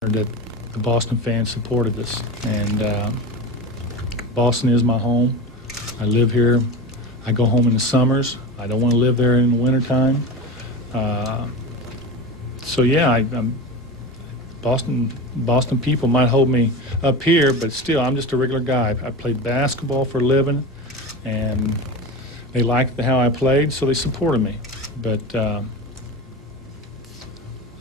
that the Boston fans supported us, and Boston is my home. I live here. I go home in the summers. I don't want to live there in the wintertime. So yeah, I'm Boston people might hold me up here, but still, I'm just a regular guy. I played basketball for a living, and they liked how I played, so they supported me. But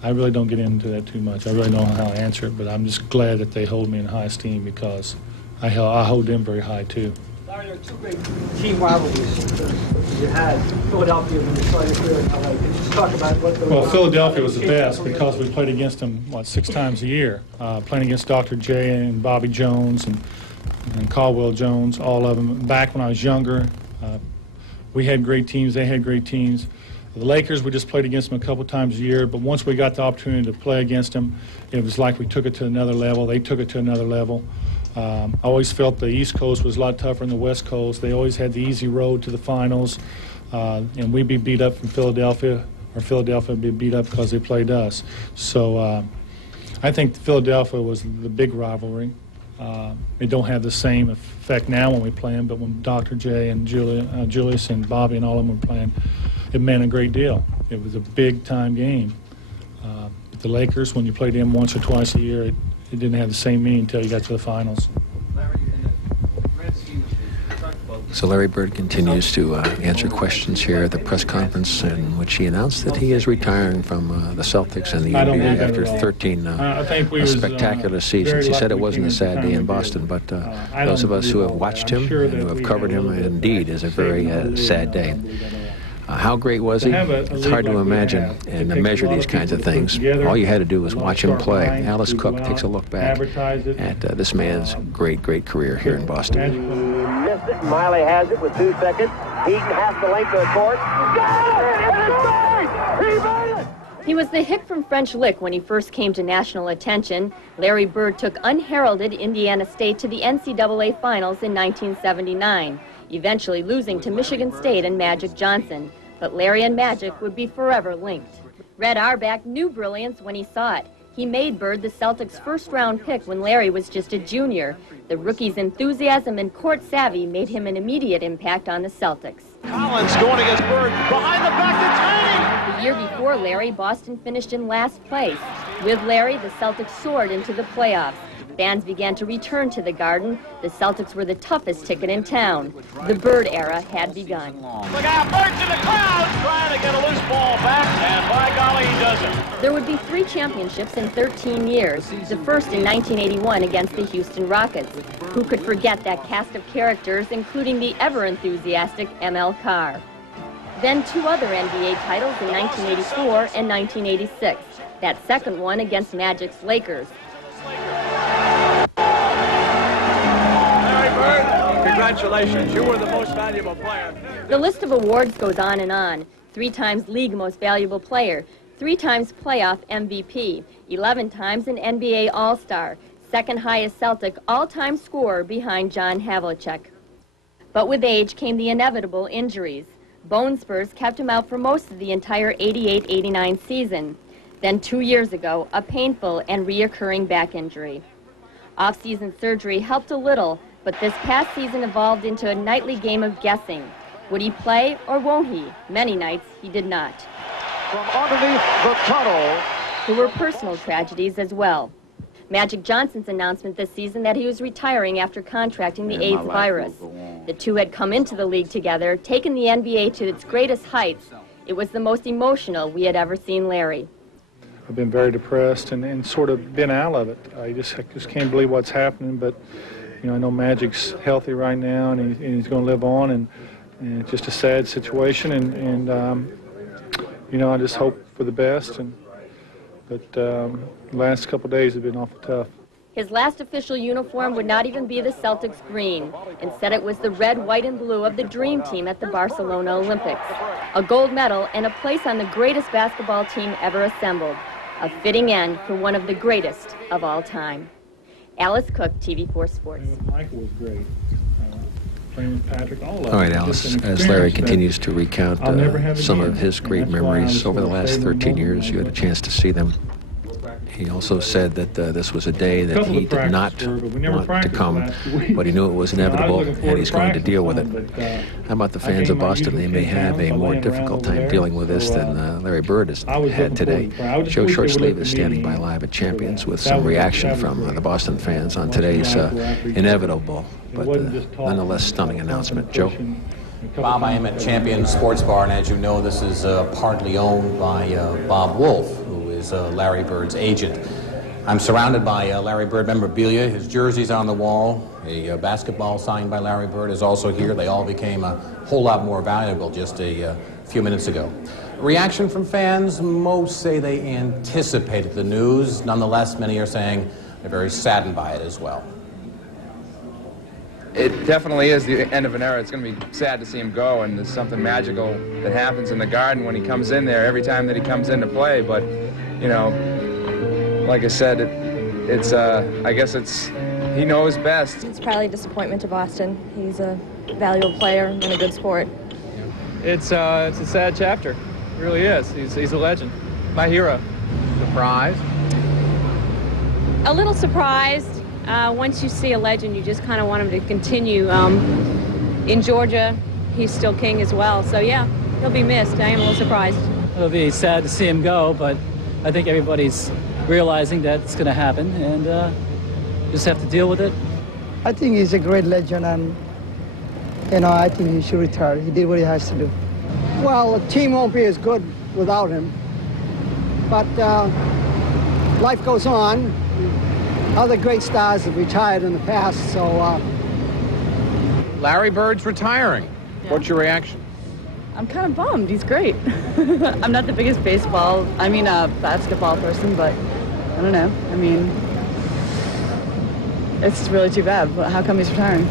I really don't get into that too much. I really don't know how to answer it, but I'm just glad that they hold me in high esteem because I hold them very high too. Larry, there are two great team rivalries you had, Philadelphia and the started career in LA. Could you just talk about what the... Well, Philadelphia was the best because we played against them, 6 times a year. Playing against Dr. J and Bobby Jones and Caldwell Jones, all of them. Back when I was younger, we had great teams, they had great teams. The Lakers, we just played against them a couple times a year, but once we got the opportunity to play against them, it was like we took it to another level. They took it to another level. I always felt the East Coast was a lot tougher than the West Coast. They always had the easy road to the finals, and we'd be beat up from Philadelphia, or Philadelphia would be beat up because they played us. So I think Philadelphia was the big rivalry. They don't have the same effect now when we play them, but when Dr. J and Julius and Bobby and all of them were playing, it meant a great deal. It was a big-time game. But the Lakers, when you played them once or twice a year, it didn't have the same meaning until you got to the finals. So Larry Bird continues to answer questions here at the press conference in which he announced that he is retiring from the Celtics and the NBA after 13 spectacular seasons. He said it wasn't a sad day in Boston, but those of us who have watched him and who have covered him, indeed, is a very sad day. How great was he? It's hard to imagine and to measure these kinds of things. All you had to do was watch him play. Alice Cook takes a look back at this man's great career here in Boston. Missed it. Miley has it with 2 seconds. Heaton half the length of the court. Got it! He made it! He was the hick from French Lick when he first came to national attention. Larry Bird took unheralded Indiana State to the NCAA Finals in 1979, eventually losing to Michigan State and Magic Johnson. But Larry and Magic would be forever linked. Red Auerbach knew brilliance when he saw it. He made Bird the Celtics' first-round pick when Larry was just a junior. The rookie's enthusiasm and court savvy made him an immediate impact on the Celtics. Collins going against Bird, behind the back to Taney! The year before Larry, Boston finished in last place. With Larry, the Celtics soared into the playoffs. Fans began to return to the Garden. The Celtics were the toughest ticket in town. The Bird era had begun. Look out, Bird's in the crowd, trying to get a loose ball back, and by golly, he doesn't. There would be 3 championships in 13 years, the first in 1981 against the Houston Rockets. Who could forget that cast of characters, including the ever-enthusiastic M.L. Carr? Then 2 other NBA titles in 1984 and 1986, that second one against Magic's Lakers. Congratulations, you were the most valuable player. The list of awards goes on and on. 3 times League Most Valuable Player, 3 times Playoff MVP, 11 times an NBA All-Star, second highest Celtic all-time scorer behind John Havlicek. But with age came the inevitable injuries. Bone spurs kept him out for most of the entire 88-89 season. Then 2 years ago, a painful and reoccurring back injury. Off-season surgery helped a little, but this past season evolved into a nightly game of guessing. Would he play or won't he? Many nights he did not. From underneath the tunnel. There were personal tragedies as well. Magic Johnson's announcement this season that he was retiring after contracting the AIDS virus. The two had come into the league together, taken the NBA to its greatest heights. It was the most emotional we had ever seen Larry. I've been very depressed and sort of been out of it. I just can't believe what's happening, but you know, I know Magic's healthy right now, and he's going to live on, and it's just a sad situation, and you know, I just hope for the best, but the last couple of days have been awful tough. His last official uniform would not even be the Celtics green. Instead, it was the red, white, and blue of the Dream Team at the Barcelona Olympics. A gold medal and a place on the greatest basketball team ever assembled. A fitting end for one of the greatest of all time. Alice Cook, TV4 Sports. Playing with Michael was great. Playing with Patrick, all right, Alice, as Larry continues to recount some of his great memories over the last 13 years, you had a chance to see them He also said that this was a day that he did not want to come, but he knew it was inevitable, and he's going to deal with it. How about the fans of Boston? They may have a more difficult time dealing with this than Larry Bird has had today. Joe Shortsleeve is standing by live at Champions with some reaction from the Boston fans on today's inevitable, but nonetheless stunning announcement. Joe? Bob, I am at Champions Sports Bar, and as you know, this is partly owned by Bob Wolf, who is Larry Bird's agent. I'm surrounded by Larry Bird memorabilia. His jersey's on the wall. A basketball signed by Larry Bird is also here. They all became a whole lot more valuable just a few minutes ago. Reaction from fans, most say they anticipated the news. Nonetheless, many are saying they're very saddened by it as well. It definitely is the end of an era. It's going to be sad to see him go, and there's something magical that happens in the Garden when he comes in there every time that he comes in to play. But, you know, like I said, I guess he knows best. It's probably a disappointment to Boston. He's a valuable player and a good sport. It's a sad chapter. It really is. He's a legend. My hero. Surprised? A little surprised. Once you see a legend, you just kind of want him to continue. In Georgia, he's still king as well. So, yeah, he'll be missed. I am a little surprised. It'll be sad to see him go, but I think everybody's realizing that it's going to happen, and just have to deal with it. I think he's a great legend, and, you know, I think he should retire. He did what he has to do. Well, the team won't be as good without him, but life goes on. Other great stars have retired in the past, so... Larry Bird's retiring. Yeah. What's your reaction? I'm kind of bummed. He's great. I'm not the biggest basketball person, but I don't know. I mean, it's really too bad. How come he's retiring?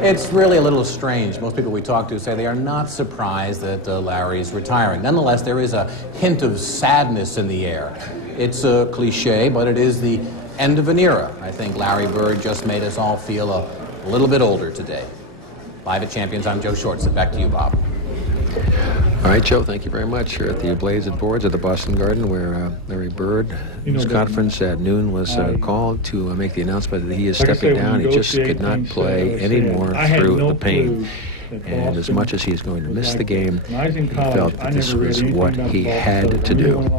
It's really a little strange. Most people we talk to say they are not surprised that Larry's retiring. Nonetheless, there is a hint of sadness in the air. It's a cliche, but it is the end of an era. I think Larry Bird just made us all feel a little bit older today. Live at Champions, I'm Joe Shortsleeve. Back to you, Bob. All right, Joe, thank you very much. Here at the Blazed Boards at the Boston Garden, where Larry Bird, his conference at noon was called to make the announcement that he is stepping down. He just could not play anymore through the pain. And as much as he's going to miss the game, he felt that this was what he had to do.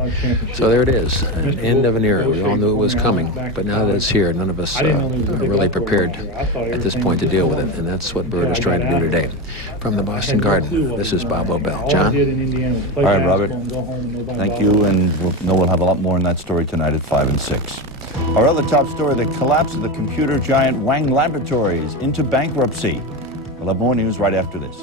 So there it is, an end of an era. We all knew it was coming, but now that it's here, none of us are really prepared at this point to deal with it, and that's what Bird is trying to do today. From the Boston Garden, this is Bob Lobel. John? All right, Robert. Thank you, and we'll have a lot more on that story tonight at 5 and 6. Our other top story, the collapse of the computer giant Wang Laboratories into bankruptcy. We'll have more news right after this.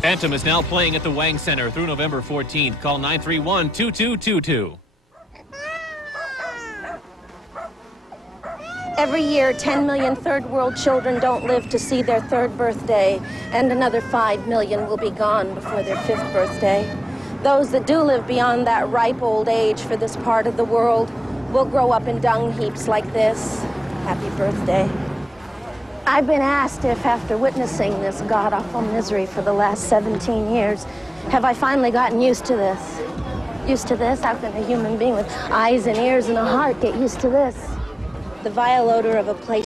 Phantom is now playing at the Wang Center through November 14th. Call 931-2222. Every year, 10 million third world children don't live to see their third birthday, and another 5 million will be gone before their 5th birthday. Those that do live beyond that ripe old age for this part of the world will grow up in dung heaps like this. Happy birthday. I've been asked if, after witnessing this god-awful misery for the last 17 years, have I finally gotten used to this? Used to this? How can a human being with eyes and ears and a heart get used to this? The vile odor of a place